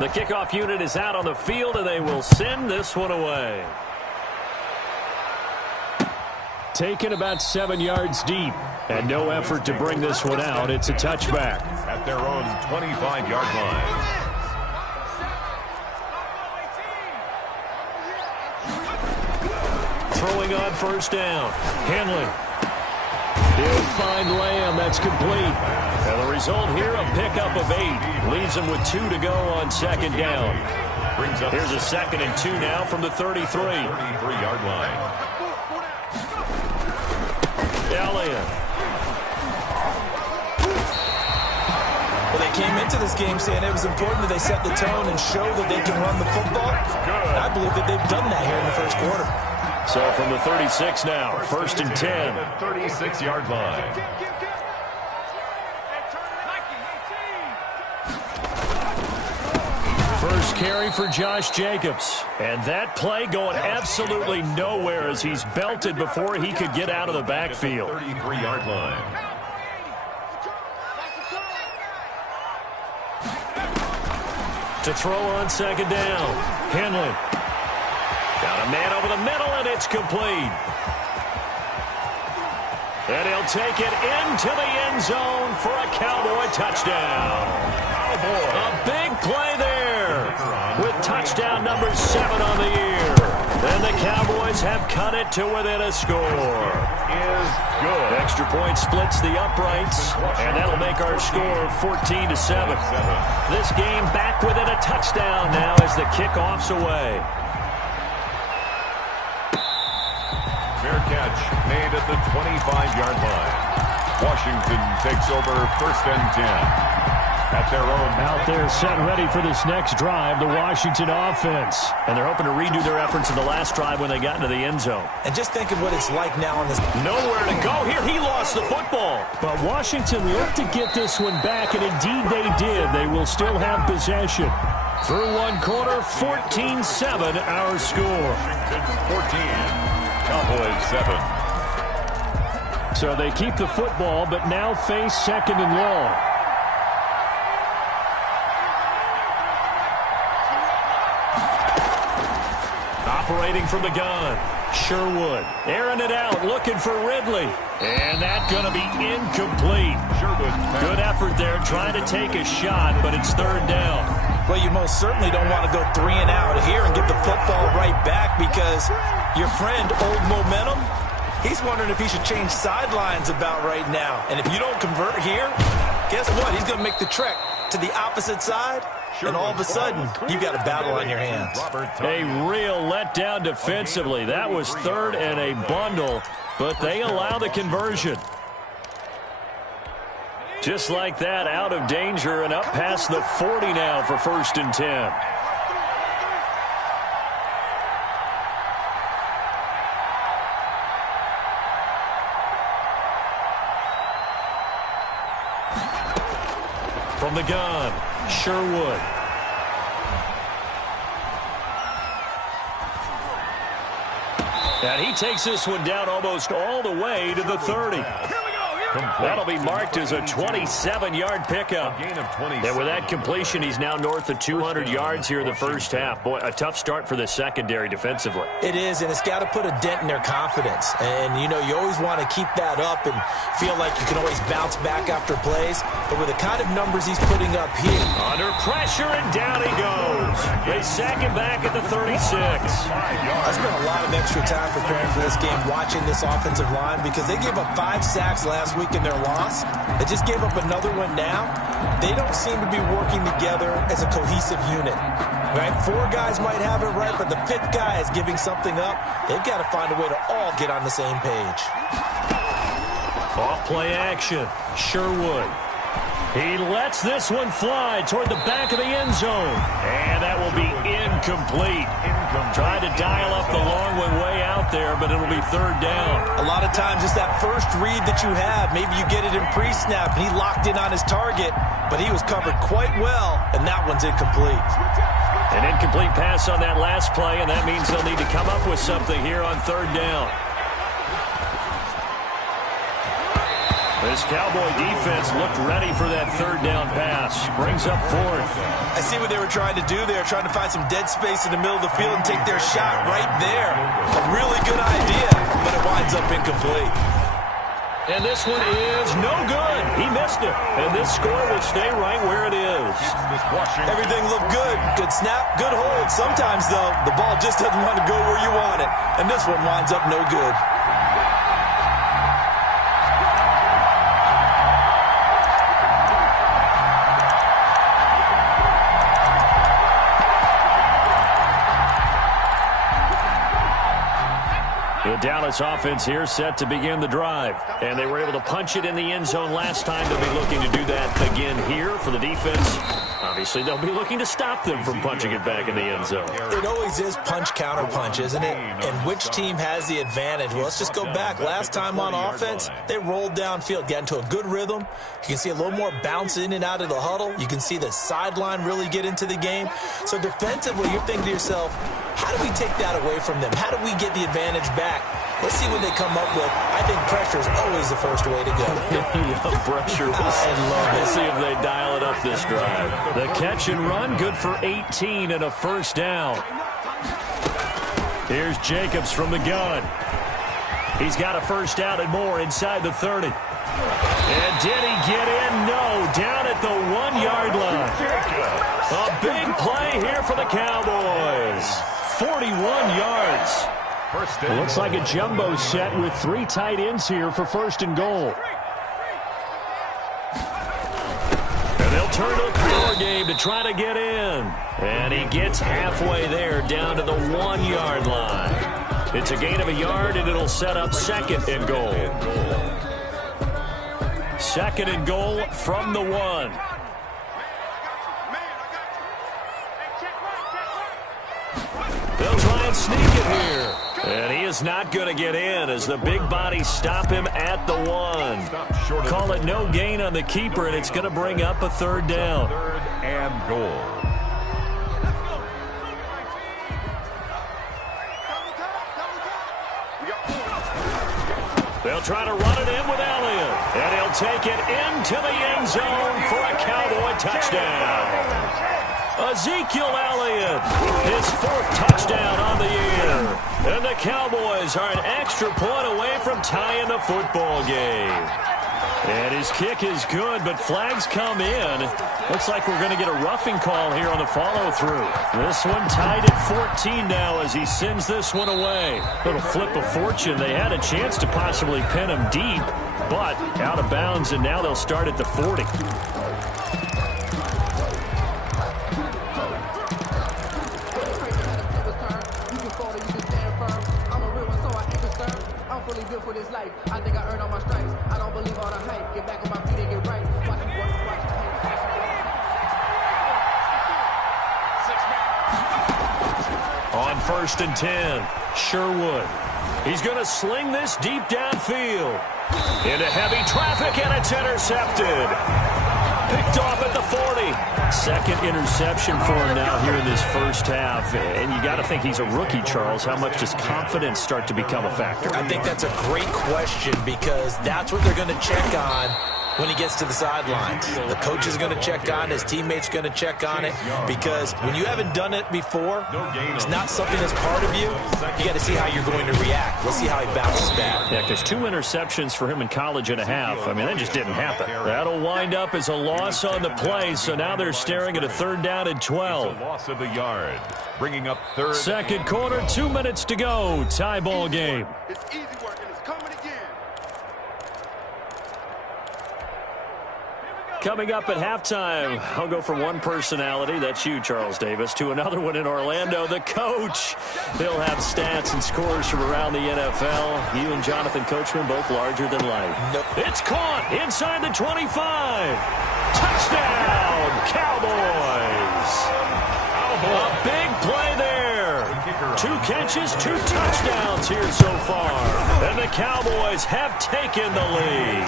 The kickoff unit is out on the field, and they will send this one away. Taken about 7 yards deep, and no effort to bring this one out. It's a touchback. At their own 25-yard line. Throwing on first down. Henley. He'll find Lamb. That's complete. And the result here, a pickup of 8. Leaves them with 2 to go on second down. Here's a 2nd and 2 now from the 33. 33-yard line. Elliott. Well, they came into this game saying it was important that they set the tone and show that they can run the football. I believe that they've done that here in the first quarter. So from the 36 now, 1st and 10. 36-yard line. First carry for Josh Jacobs. And that play going absolutely nowhere as he's belted before he could get out of the backfield. 33-yard line. To throw on second down. Henley. Got a man over the middle, and it's complete. And he'll take it into the end zone for a Cowboy touchdown. A big play there with touchdown number 7 on the year. And the Cowboys have cut it to within a score. Is good. Extra point splits the uprights, and that'll make our score 14-7. This game back within a touchdown now as the kickoff's away. Fair catch made at the 25-yard line. Washington takes over 1st and 10. At their own. Out there set ready for this next drive, the Washington offense. And they're hoping to redo their efforts in the last drive when they got into the end zone. And just think of what it's like now on this. Nowhere to go here. He lost the football. But Washington looked to get this one back, and indeed they did. They will still have possession. Through one quarter, 14-7 our score. 14. Cowboys 7. So they keep the football, but now face 2nd and long. Operating from the gun, Sherwood. Airing it out, looking for Ridley. And that's going to be incomplete. Sherwood. Good effort there, trying to take a shot, but it's 3rd down. Well, you most certainly don't want to go 3 and out here and get the football right back because your friend, Old Momentum, he's wondering if he should change sidelines about right now. And if you don't convert here, guess what? He's going to make the trek to the opposite side. And all of a sudden, you've got a battle on your hands. A real letdown defensively. That was 3rd and a bundle, but they allow the conversion. Just like that, out of danger and up past the 40 now for 1st and 10. From the gun, Sherwood. And he takes this one down almost all the way to the 30. That'll be marked as a 27-yard pickup. And with that completion, he's now north of 200 yards here in the first half. Boy, a tough start for the secondary defensively. It is, and it's got to put a dent in their confidence. And, you know, you always want to keep that up and feel like you can always bounce back after plays. But with the kind of numbers he's putting up here. Under pressure, and down he goes. They sack him back at the 36. I spent a lot of extra time preparing for this game, watching this offensive line, because they gave up 5 sacks last week in their loss. They just gave up another one now. They don't seem to be working together as a cohesive unit. Right? 4 guys might have it right, but the 5th guy is giving something up. They've got to find a way to all get on the same page. Off play action. Sherwood. He lets this one fly toward the back of the end zone. And that will be incomplete. Tried to dial up the long one way out there, but it'll be 3rd down. A lot of times it's that first read that you have. Maybe you get it in pre-snap. He locked in on his target, but he was covered quite well, and that one's incomplete. An incomplete pass on that last play, and that means they'll need to come up with something here on 3rd down. This Cowboy defense looked ready for that third down pass. Brings up fourth. I see what they were trying to do there, trying to find some dead space in the middle of the field and take their shot right there. A really good idea, but it winds up incomplete. And this one is no good. He missed it. And this score will stay right where it is. Everything looked good. Good snap, good hold. Sometimes, though, the ball just doesn't want to go where you want it. And this one winds up no good. The Dallas offense here set to begin the drive. And they were able to punch it in the end zone last time. They'll be looking to do that again here for the defense. Obviously, they'll be looking to stop them from punching it back in the end zone. It always is punch-counter-punch, isn't it? And which team has the advantage? Well, let's just go back. Last time on offense, they rolled downfield, got into a good rhythm. You can see a little more bounce in and out of the huddle. You can see the sideline really get into the game. So defensively, you're thinking to yourself, how do we take that away from them? How do we get the advantage back? Let's see what they come up with. I think pressure is always the first way to go. Pressure. We'll see if they dial it up this drive. The catch and run, good for 18 and a first down. Here's Jacobs from the gun. He's got a first down and more inside the 30. And did he get in? No, down at the 1-yard line. A big play here for the Cowboys. 41 yards. It looks like a jumbo set with 3 tight ends here for first and goal. And they'll turn to the power game to try to get in. And he gets halfway there down to the 1-yard line. It's a gain of a yard, and it'll set up second and goal. Second and goal from the 1. They'll try and sneak it here. And he is not going to get in as the big bodies stop him at the 1. Call it no gain on the keeper, and it's going to bring up a third down. Third and goal. They'll try to run it in with Elliott. And he'll take it into the end zone for a Cowboy touchdown. Ezekiel Elliott, his 4th touchdown on the year. And the Cowboys are an extra point away from tying the football game. And his kick is good, but flags come in. Looks like we're going to get a roughing call here on the follow-through. This one tied at 14 now as he sends this one away. Little flip of fortune. They had a chance to possibly pin him deep, but out of bounds, and now they'll start at the 40. Good for this life. I think I earned all my stripes. I don't believe all the hype. Get back on my feet and get right. Watch me work, watch me paint. On 1st and 10, Sherwood. He's going to sling this deep downfield. Into heavy traffic, and it's intercepted. Picked off at the 40. Second interception for him now here in this first half. And you got to think he's a rookie, Charles. How much does confidence start to become a factor? I think that's a great question because that's what they're going to check on when he gets to the sidelines. The coach is going to check on, his teammates going to check on it, because when you haven't done it before, it's not something that's part of you. You got to see how you're going to react. We'll see how he bounces back. Yeah, because 2 interceptions for him in college and a half. I mean, that just didn't happen. That'll wind up as a loss on the play, so now they're staring at a 3rd down and 12. It's a loss of a yard, bringing up 3rd. Second quarter, 2 minutes to go. Tie ball game. It's easy work, and it's coming again. Coming up at halftime, I'll go from one personality, that's you, Charles Davis, to another one in Orlando, the coach. He'll have stats and scores from around the NFL. You and Jonathan Coachman, both larger than life. Nope. It's caught inside the 25. Touchdown, Cowboys. A big play there. 2 catches, 2 touchdowns here so far. And the Cowboys have taken the lead.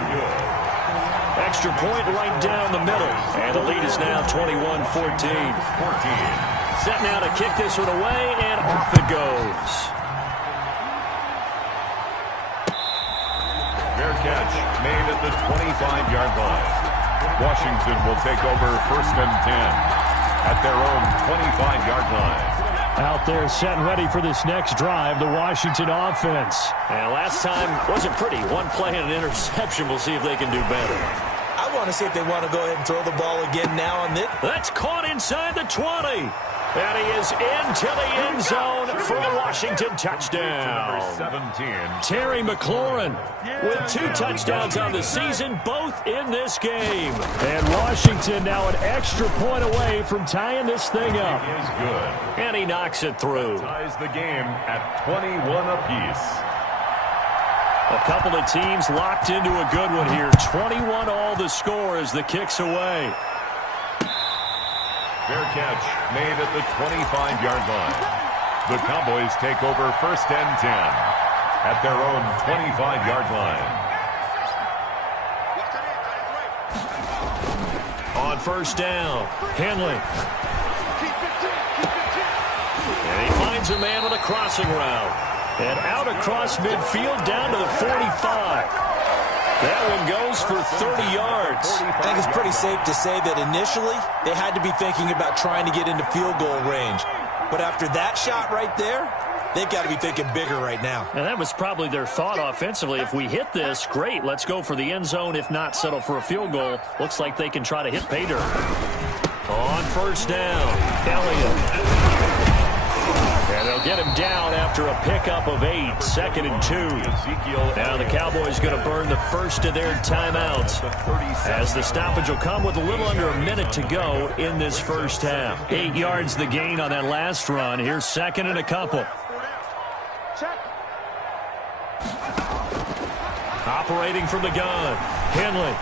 Extra point right down the middle. And the lead is now 21-14. Set now to kick this one away, and off it goes. catch made at the 25-yard line. Washington will take over 1st and 10 at their own 25-yard line. Out there set and ready for this next drive, the Washington offense. And last time wasn't pretty. One play and an interception. We'll see if they can do better. I want to see if they want to go ahead and throw the ball again now on this. That's caught inside the 20. And he is into the end zone for a Washington touchdown. Number 17. Terry McLaurin with 2 touchdowns on the season, both in this game. And Washington now an extra point away from tying this thing up. He is good. And he knocks it through. Ties the game at 21 apiece. A couple of teams locked into a good one here. 21 all the score as the kick's away. Fair catch made at the 25-yard line. The Cowboys take over 1st and 10 at their own 25-yard line. On 1st down, Henley. And he finds a man with a crossing route. And out across midfield down to the 45. That one goes for 30 yards. I think it's pretty safe to say that initially they had to be thinking about trying to get into field goal range. But after that shot right there, they've got to be thinking bigger right now. And that was probably their thought offensively. If we hit this, great. Let's go for the end zone. If not, settle for a field goal. Looks like they can try to hit pay dirt. On 1st down, Elliott. And they'll get him down after a pickup of 8, 2nd and 2. Now the Cowboys going to burn the first of their timeouts as the stoppage will come with a little under a minute to go in this first half. 8 yards the gain on that last run. Here's 2nd and a couple. Operating from the gun, Henley.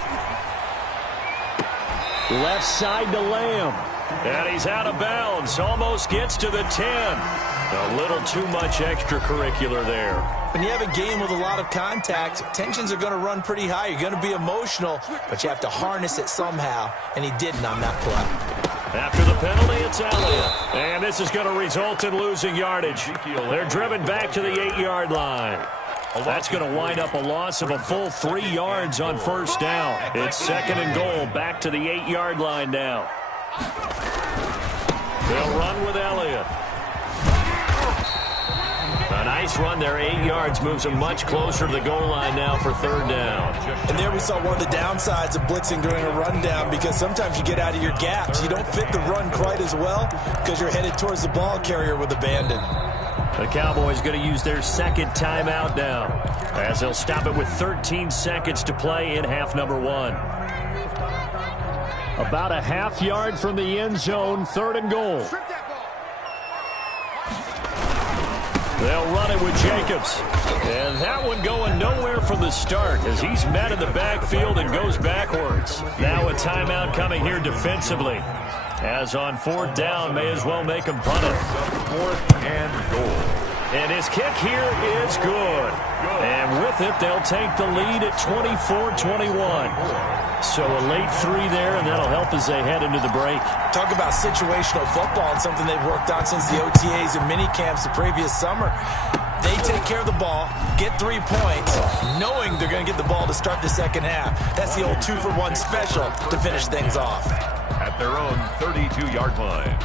Left side to Lamb. And he's out of bounds. Almost gets to the 10. A little too much extracurricular there. When you have a game with a lot of contact, tensions are going to run pretty high. You're going to be emotional, but you have to harness it somehow, and he didn't on that play. After the penalty, it's Elliott. And this is going to result in losing yardage. They're driven back to the 8-yard line. That's going to wind up a loss of a full 3 yards on 1st down. It's 2nd and goal, back to the 8-yard line now. They'll run with Elliott. A nice run there, 8 yards, moves them much closer to the goal line now for 3rd down. And there we saw one of the downsides of blitzing during a rundown, because sometimes you get out of your gaps. You don't fit the run quite as well because you're headed towards the ball carrier with abandon. The Cowboys going to use their 2nd timeout now as they'll stop it with 13 seconds to play in half number 1. About a half yard from the end zone, 3rd and goal. They'll run it with Jacobs. And that one going nowhere from the start as he's met in the backfield and goes backwards. Now a timeout coming here defensively. As on 4th down, may as well make him punt it. 4th and goal. And his kick here is good. And with it, they'll take the lead at 24-21. So a late 3 there, and that'll help as they head into the break. Talk about situational football and something they've worked on since the OTAs and mini camps the previous summer. They take care of the ball, get 3 points, knowing they're going to get the ball to start the second half. That's the old 2-for-1 special to finish things off. At their own 32-yard line.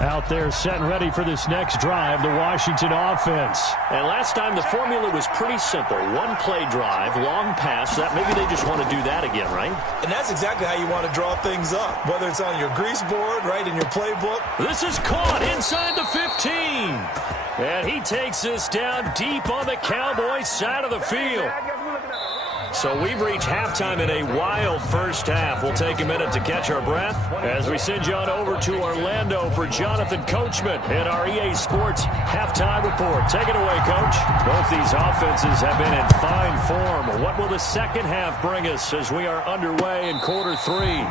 Out there set and ready for this next drive, the Washington offense. And last time the formula was pretty simple. One play drive, long pass. That maybe they just want to do that again, right? And that's exactly how you want to draw things up, whether it's on your grease board, right, in your playbook. This is caught inside the 15. And he takes this down deep on the Cowboys side of the field. So we've reached halftime in a wild first half. We'll take a minute to catch our breath as we send you on over to Orlando for Jonathan Coachman in our EA Sports Halftime Report. Take it away, Coach. Both these offenses have been in fine form. What will the second half bring us as we are underway in quarter 3?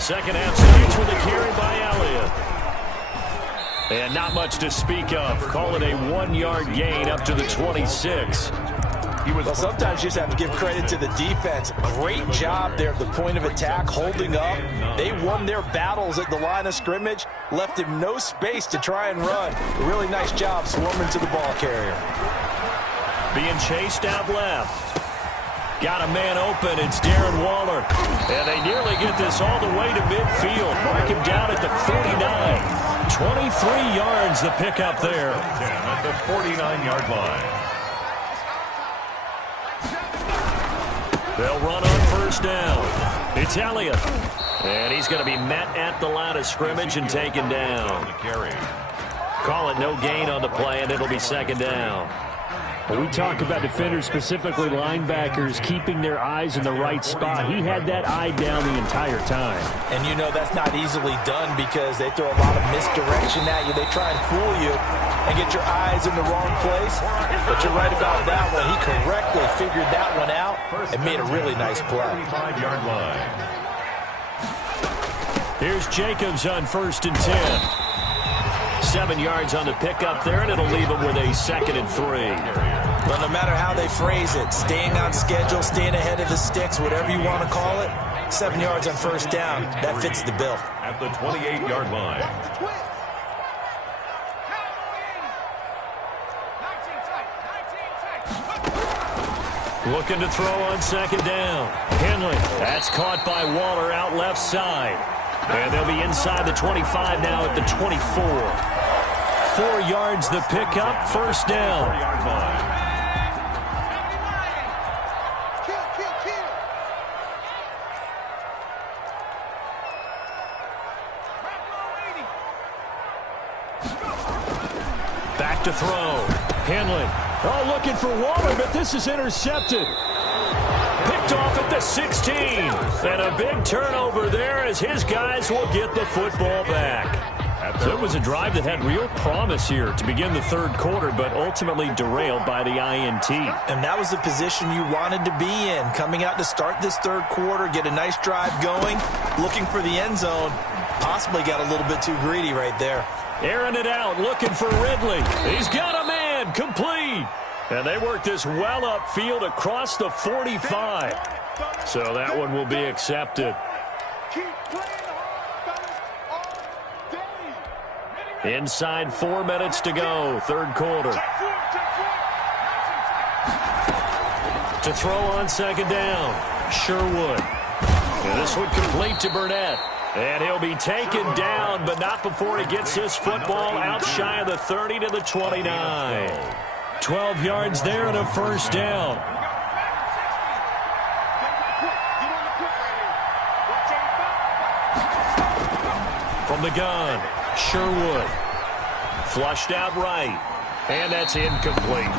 Second half starts with a carry by Elliott. And not much to speak of. Call it a 1-yard gain up to the 26. Well, sometimes you just have to give credit to the defense. Great job there at the point of attack, holding up. They won their battles at the line of scrimmage, left him no space to try and run. A really nice job swarming to the ball carrier. Being chased out left. Got a man open. It's Darren Waller. And they nearly get this all the way to midfield. Mark him down at the 49. 23 yards the pickup there. 10 at the 49-yard line. They'll run on first down. It's Elliott. And he's going to be met at the line of scrimmage and taken down. Call it no gain on the play, and it'll be second down. Well, we talk about defenders, specifically linebackers, keeping their eyes in the right spot. He had that eye down the entire time. And you know that's not easily done because they throw a lot of misdirection at you. They try and fool you and get your eyes in the wrong place. But you're right about that one. He correctly figured that one out and made a really nice play. 5-yard line. Here's Jacobs on first and 10. 7 yards on the pickup there, and it'll leave him with a 2nd and 3. Well, no matter how they phrase it, staying on schedule, staying ahead of the sticks, whatever you want to call it, 7 yards on first down, that fits the bill. At the 28-yard line. Looking to throw on second down. Henley, that's caught by Waller out left side. And they'll be inside the 25 now at the 24. 4 yards the pickup, first down. 4-yard line. Back to throw. Henley. Oh, looking for Waller, but this is intercepted. Picked off at the 16. And a big turnover there as his guys will get the football back. So it was a drive that had real promise here to begin the third quarter, but ultimately derailed by the INT. And that was the position you wanted to be in. Coming out to start this third quarter, get a nice drive going, looking for the end zone. Possibly got a little bit too greedy right there. Airing it out, looking for Ridley. He's got a man, complete. And they work this well upfield across the 45. So that one will be accepted. Inside 4 minutes to go, third quarter. To throw on second down, Sherwood. And this one complete to Burnett. And he'll be taken down, but not before he gets this football out shy of the 30 to the 29. 12 yards there and a first down. From the gun, Sherwood. Flushed out right. And that's incomplete.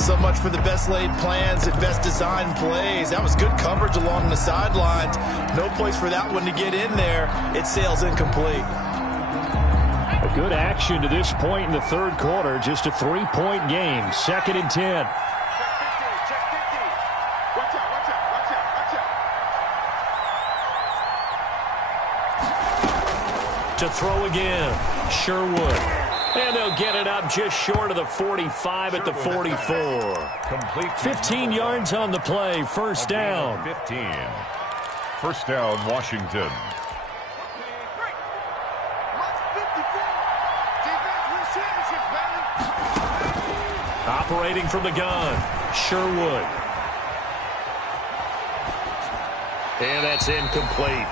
So much for the best laid plans and best designed plays. That was good coverage along the sidelines. No place for that one to get in there. It sails incomplete. A good action to this point in the third quarter. Just a 3-point game. 2nd and 10. To throw again, Sherwood. And they'll get it up just short of the 45 at the 44. Complete. 15 yards on the play, first down. 15. First down, Washington. Operating from the gun, Sherwood. And that's incomplete.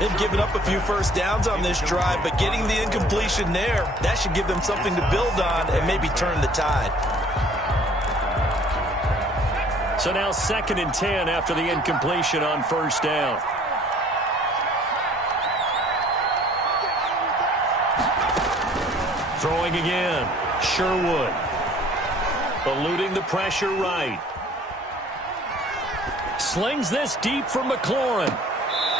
They've given up a few first downs on this drive, but getting the incompletion there, that should give them something to build on and maybe turn the tide. So now 2nd and 10 after the incompletion on first down. Throwing again, Sherwood. Eluding the pressure right. Slings this deep for McLaurin.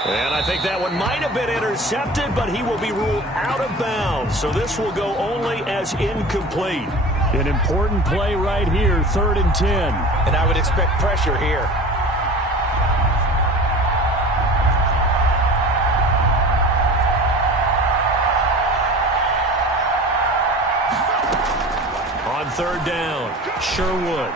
And I think that one might have been intercepted, but he will be ruled out of bounds. So this will go only as incomplete. An important play right here, 3rd and 10. And I would expect pressure here. On third down, Sherwood.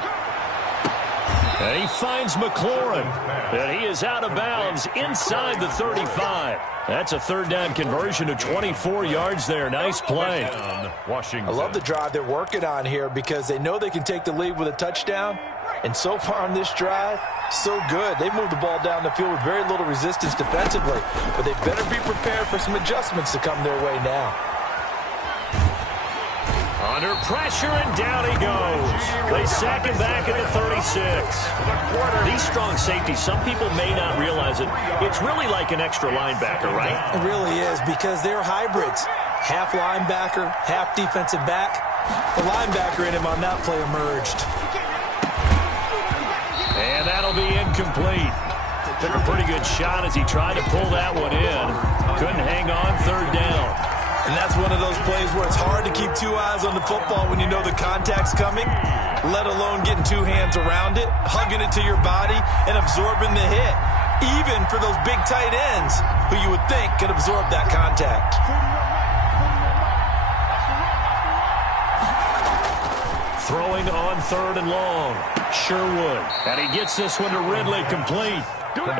And he finds McLaurin. And he is out of bounds inside the 35. That's a third down conversion of 24 yards there. Nice play. I love the drive they're working on here because they know they can take the lead with a touchdown. And so far on this drive, so good. They moved the ball down the field with very little resistance defensively. But they better be prepared for some adjustments to come their way now. Under pressure, and down he goes. They sack him back at the 36. These strong safeties, some people may not realize it. It's really like an extra linebacker, right? It really is because they're hybrids. Half linebacker, half defensive back. The linebacker in him on that play emerged. And that'll be incomplete. Took a pretty good shot as he tried to pull that one in. Couldn't hang on, third down. And that's one of those plays where it's hard to keep two eyes on the football when you know the contact's coming, let alone getting two hands around it, hugging it to your body, and absorbing the hit, even for those big tight ends who you would think could absorb that contact. Throwing on third and long. Sherwood. And he gets this one to Ridley complete.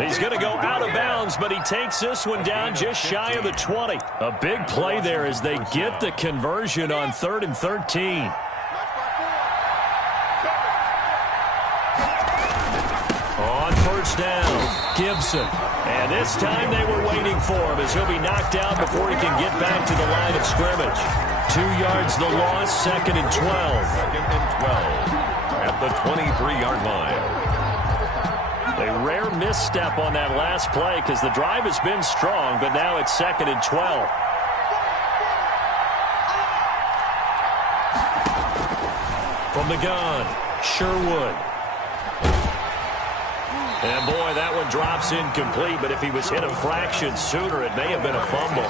He's going to go out of bounds, but he takes this one down just shy of the 20. A big play there as they get the conversion on 3rd and 13. On first down, Gibson. And this time they were waiting for him as he'll be knocked out before he can get back to the line of scrimmage. 2 yards the loss, 2nd and 12. 2nd and 12 at the 23-yard line. A rare misstep on that last play because the drive has been strong, but now it's 2nd and 12. From the gun, Sherwood. And boy, that one drops incomplete, but if he was hit a fraction sooner, it may have been a fumble.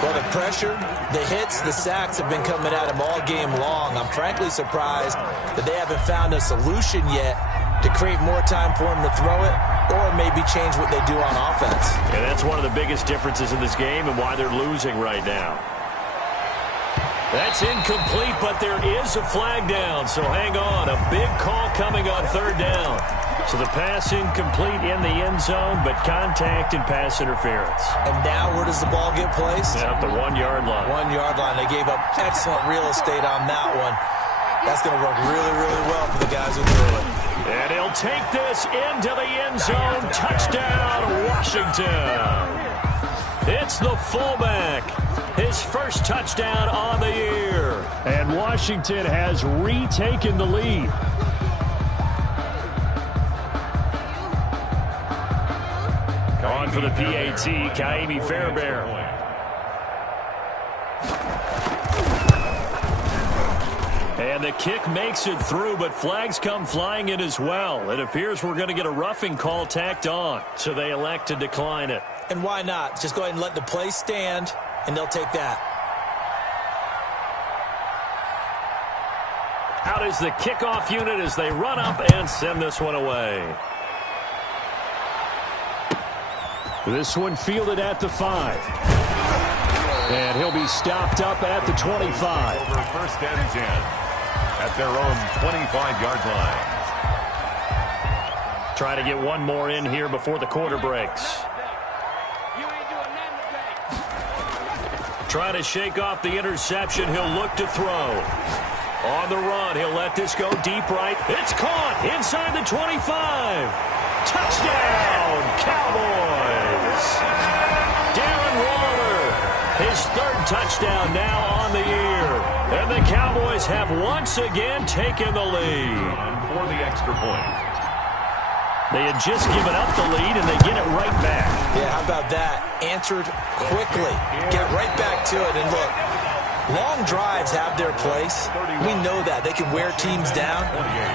Well, the pressure, the hits, the sacks have been coming at him all game long. I'm frankly surprised that they haven't found a solution yet to create more time for him to throw it or maybe change what they do on offense. And that's one of the biggest differences in this game and why they're losing right now. That's incomplete, but there is a flag down, so hang on. A big call coming on 3rd down. So the pass incomplete in the end zone, but contact and pass interference. And now where does the ball get placed? At the 1-yard line. 1-yard line. They gave up excellent real estate on that one. That's going to work really, really well for the guys who threw it. And he'll take this into the end zone. Touchdown, Washington. It's the fullback. His first touchdown on the year. And Washington has retaken the lead. On for the PAT, Kaimi Fairbairn. And the kick makes it through, but flags come flying in as well. It appears we're going to get a roughing call tacked on, so they elect to decline it. And why not? Just go ahead and let the play stand, and they'll take that. Out is the kickoff unit as they run up and send this one away. This one fielded at the 5. And he'll be stopped up at the 25. Over 1st and 10 at their own 25-yard line. Trying to get one more in here before the quarter breaks. Trying to shake off the interception. He'll look to throw. On the run, he'll let this go deep right. It's caught inside the 25. Touchdown, Cowboys. Darren Waller, his 3rd touchdown now on the year. And the Cowboys have once again taken the lead. For the extra point. They had just given up the lead, and they get it right back. Yeah, how about that? Answered quickly. Get right back to it. And look, long drives have their place. We know that. They can wear teams down.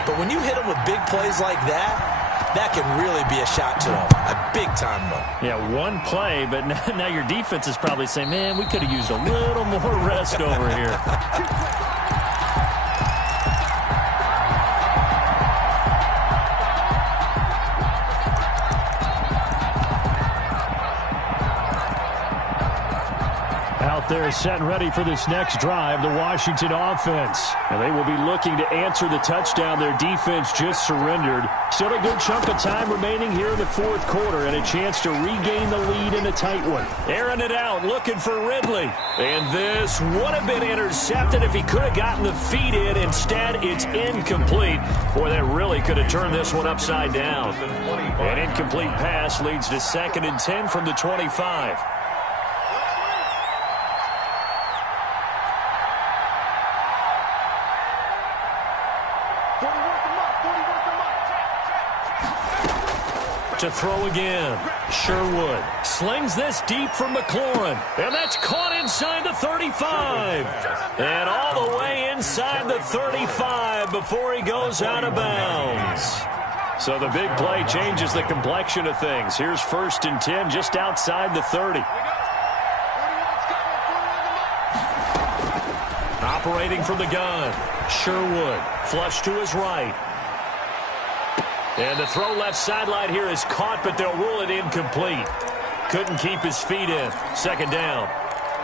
But when you hit them with big plays like that, that can really be a shot to them. A big-time one. Yeah, one play, but now your defense is probably saying, man, we could have used a little more rest over here. Out there set and ready for this next drive, the Washington offense. And they will be looking to answer the touchdown their defense just surrendered. Still a good chunk of time remaining here in the fourth quarter and a chance to regain the lead in a tight one. Airing it out, looking for Ridley. And this would have been intercepted if he could have gotten the feet in. Instead, it's incomplete. Boy, that really could have turned this one upside down. An incomplete pass leads to 2nd and 10 from the 25. To throw again. Sherwood slings this deep from McLaurin. And that's caught inside the 35. And all the way inside the 35 before he goes out of bounds. So the big play changes the complexion of things. Here's 1st and 10 just outside the 30. Operating from the gun. Sherwood flush to his right. And the throw left sideline here is caught, but they'll rule it incomplete. Couldn't keep his feet in. 2nd down.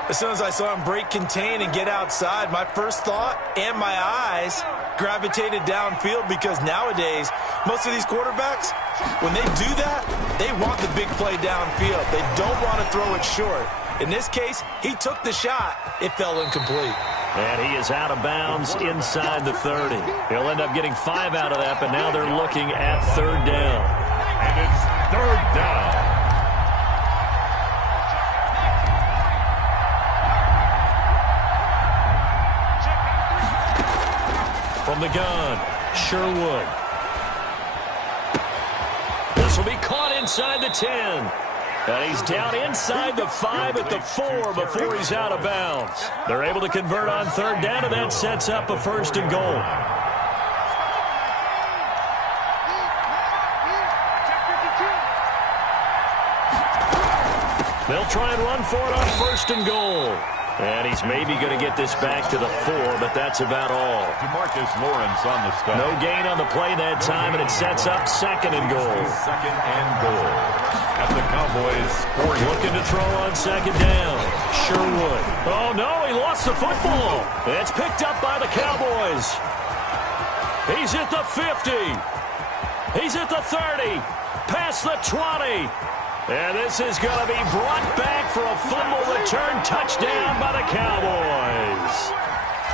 As soon as I saw him break contain and get outside, my first thought and my eyes gravitated downfield, because nowadays, most of these quarterbacks, when they do that, they want the big play downfield. They don't want to throw it short. In this case, he took the shot. It fell incomplete. And he is out of bounds inside the 30. He'll end up getting 5 out of that, but now they're looking at 3rd down. And it's 3rd down. From the gun, Sherwood. This will be caught inside the 10. And he's down inside the 5 at the 4 before he's out of bounds. They're able to convert on 3rd down, and that sets up a 1st and goal. They'll try and run for it on 1st and goal. And he's maybe going to get this back to the 4, but that's about all. Demarcus Lawrence on the stop. No gain on the play that time, and it sets up 2nd and goal. 2nd and goal. At the Cowboys 40. Looking to throw on 2nd down. Sherwood. Oh, no, he lost the football. It's picked up by the Cowboys. He's at the 50. He's at the 30. Past the 20. And this is going to be brought back for a fumble return touchdown by the Cowboys.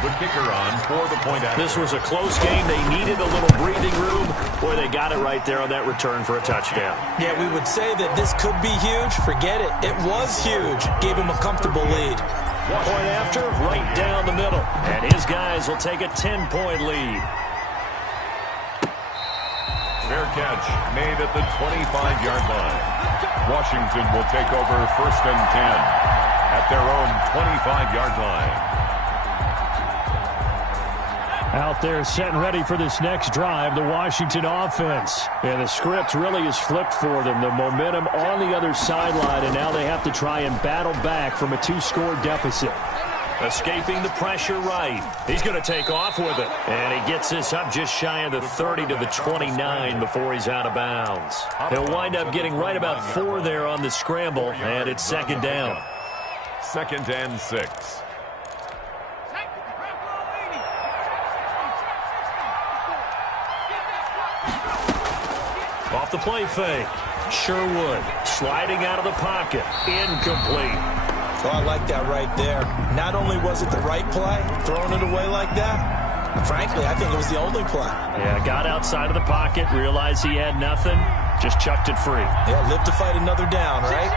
The kicker on for the point after. This was a close game. They needed a little breathing room. Boy, they got it right there on that return for a touchdown. Yeah, we would say that this could be huge. Forget it. It was huge. Gave him a comfortable lead. Point after, right down the middle. And his guys will take a 10-point lead. Fair catch made at the 25-yard line. Washington will take over 1st and 10 at their own 25-yard line. Out there set and ready for this next drive, the Washington offense. And the script really is flipped for them. The momentum on the other sideline, and now they have to try and battle back from a 2-score deficit. Escaping the pressure right. He's going to take off with it. And he gets this up just shy of the 30 to the 29 before he's out of bounds. He'll wind up getting right about 4 there on the scramble, and it's 2nd down. 2nd and 6. Off the play fake. Sherwood sliding out of the pocket. Incomplete. Oh, I like that right there. Not only was it the right play, throwing it away like that, frankly, I think it was the only play. Yeah, got outside of the pocket, realized he had nothing, just chucked it free. Yeah, live to fight another down, right?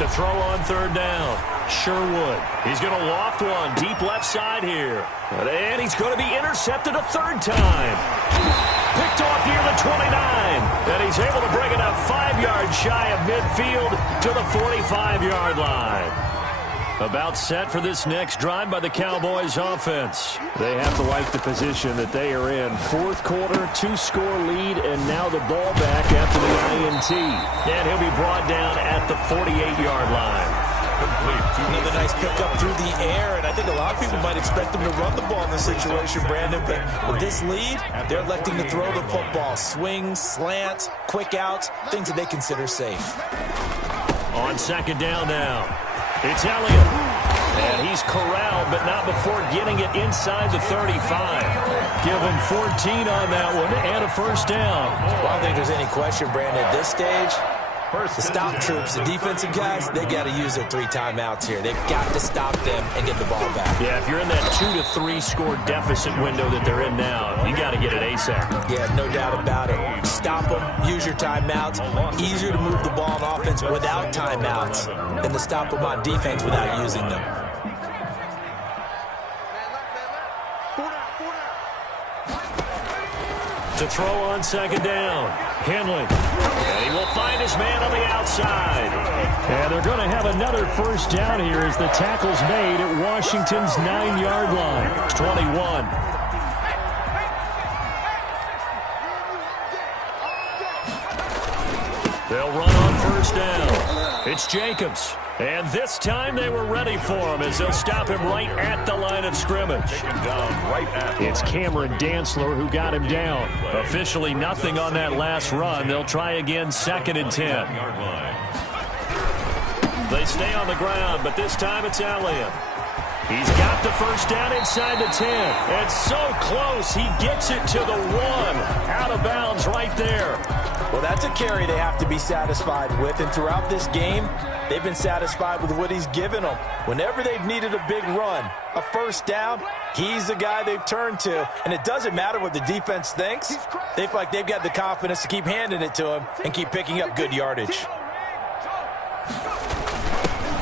To throw on 3rd down. Sherwood. He's going to loft one deep left side here. And he's going to be intercepted a 3rd time. Picked off near the 29. And he's able to bring it up 5 yards shy of midfield to the 45-yard line. About set for this next drive by the Cowboys offense. They have to like the position that they are in. 4th quarter, 2-score lead, and now the ball back after the INT. And he'll be brought down at the 48-yard line. Another nice pickup through the air, and I think a lot of people might expect them to run the ball in this situation, Brandon, but with this lead, they're electing to throw the football. Swings, slants, quick outs, things that they consider safe. On second down now, it's Elliott. And he's corralled, but not before getting it inside the 35. Give him 14 on that one and a first down. Well, I don't think there's any question, Brandon, at this stage, the stop troops, the defensive guys, they got to use their 3 timeouts here. They've got to stop them and get the ball back. Yeah, if you're in that 2 to 3 score deficit window that they're in now, you got to get it ASAP. Yeah, no doubt about it. Stop them, use your timeouts. Easier to move the ball on offense without timeouts than to stop them on defense without using them. To throw on second down, Henley. And he will find his man on the outside. And they're going to have another first down here as the tackle's made at Washington's 9-yard line. It's 21. They'll run on first down. It's Jacobs. And this time they were ready for him as they'll stop him right at the line of scrimmage. It's Cameron Dantzler who got him down. Officially nothing on that last run. They'll try again, 2nd and 10. They stay on the ground, but this time it's Elliott. He's got the first down inside the 10. And so close, he gets it to the 1. Out of bounds right there. Well, that's a carry they have to be satisfied with, and throughout this game, they've been satisfied with what he's given them. Whenever they've needed a big run, a first down, he's the guy they've turned to, and it doesn't matter what the defense thinks. They feel like they've got the confidence to keep handing it to him and keep picking up good yardage.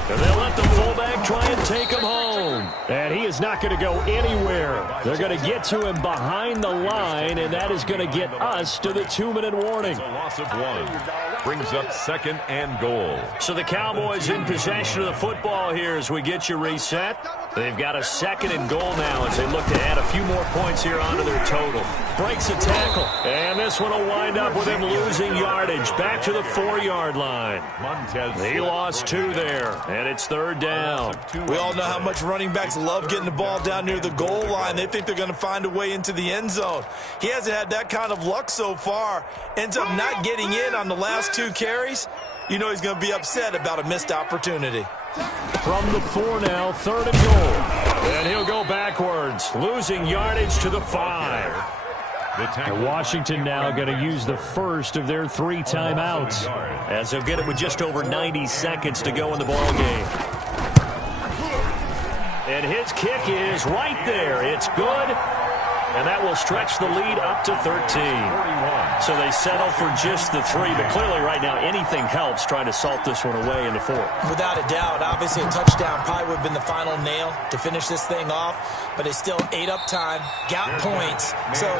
And they'll let the fullback try and take him home. And he is not going to go anywhere. They're going to get to him behind the line, and that is going to get us to the 2-minute warning. A loss of 1 brings up 2nd and goal. So the Cowboys in possession of the football here as we get you reset. They've got a 2nd and goal now as they look to add a few more points here onto their total. Breaks a tackle. And this one will wind up with him losing yardage. Back to the 4-yard line. He lost 2 there. And it's 3rd down. We all know how much running backs love getting the ball down near the goal line. They think they're going to find a way into the end zone. He hasn't had that kind of luck so far. Ends up not getting in on the last 2 carries. You know he's going to be upset about a missed opportunity. From the 4 now, 3rd and goal. And he'll go backwards, losing yardage to the 5. And Washington now going to use the first of their 3 timeouts, as they'll get it with just over 90 seconds to go in the ball game. And his kick is right there. It's good. And that will stretch the lead up to 13. So they settle for just the 3. But clearly right now anything helps trying to salt this one away in the 4th. Without a doubt. Obviously a touchdown probably would have been the final nail to finish this thing off. But it's still ate up time. Got points. So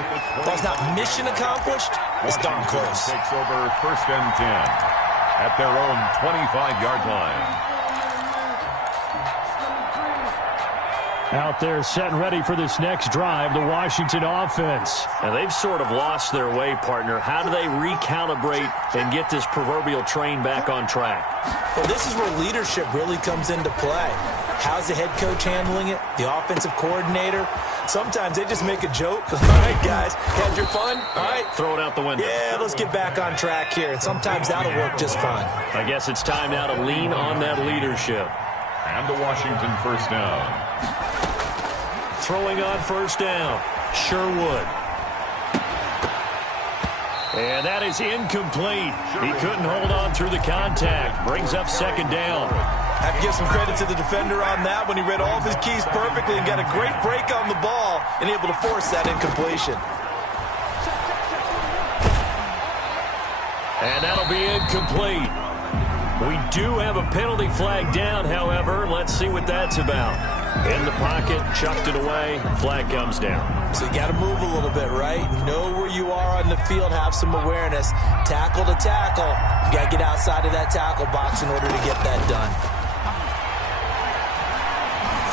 that's not mission accomplished. It's darn close. Takes over 1st and 10 at their own 25-yard line. Out there set and ready for this next drive, the Washington offense. And they've sort of lost their way, partner. How do they recalibrate and get this proverbial train back on track? Well, this is where leadership really comes into play. How's the head coach handling it? The offensive coordinator? Sometimes they just make a joke. All right, guys, had your fun? All right. Throw it out the window. Yeah, let's get back on track here. And sometimes that'll work just fine. I guess it's time now to lean on that leadership. And the Washington first down. Throwing on first down, Sherwood. And that is incomplete. He couldn't hold on through the contact. Brings up 2nd down. I have to give some credit to the defender on that when he read all of his keys perfectly and got a great break on the ball and able to force that incompletion. And that'll be incomplete. We do have a penalty flag down, however. Let's see what that's about. In the pocket, chucked it away, flag comes down. So you got to move a little bit, right? Know where you are on the field, have some awareness. Tackle to tackle. You got to get outside of that tackle box in order to get that done.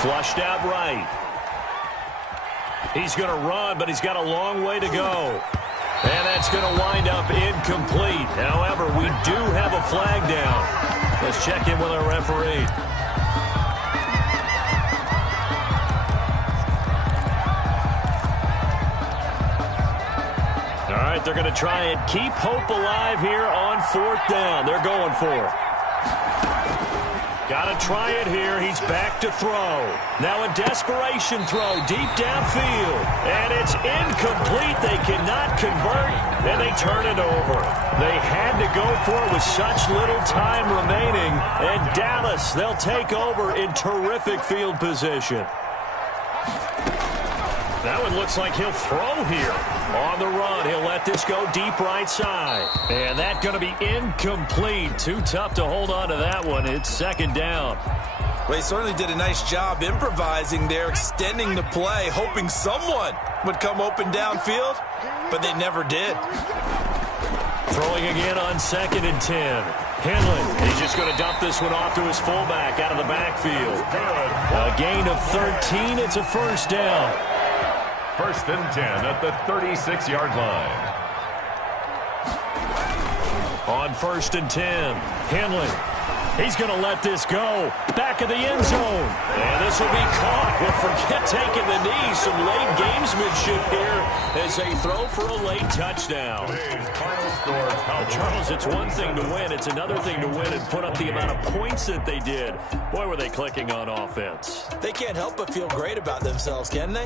Flushed out right. He's going to run, but he's got a long way to go. And that's going to wind up incomplete. However, we do have a flag down. Let's check in with our referee. it. They're going to try and keep hope alive here on 4th down. They're going for it. Got to try it here. He's back to throw. Now a desperation throw deep downfield. And it's incomplete. They cannot convert, and they turn it over. They had to go for it with such little time remaining. And Dallas, they'll take over in terrific field position. That one looks like he'll throw here. On the run, he'll let this go deep right side. And that's going to be incomplete. Too tough to hold on to that one. It's 2nd down. Well, he certainly did a nice job improvising there, extending the play, hoping someone would come open downfield, but they never did. Throwing again on 2nd and 10. Henley, he's just going to dump this one off to his fullback out of the backfield. A gain of 13. It's a 1st down. 1st and 10 at the 36-yard line. On 1st and 10, Henley. He's going to let this go. Back of the end zone. And this will be caught. Well, forget taking the knee. Some late gamesmanship here as they throw for a late touchdown. Charles, it's one thing to win. It's another thing to win and put up the amount of points that they did. Boy, were they clicking on offense. They can't help but feel great about themselves, can they?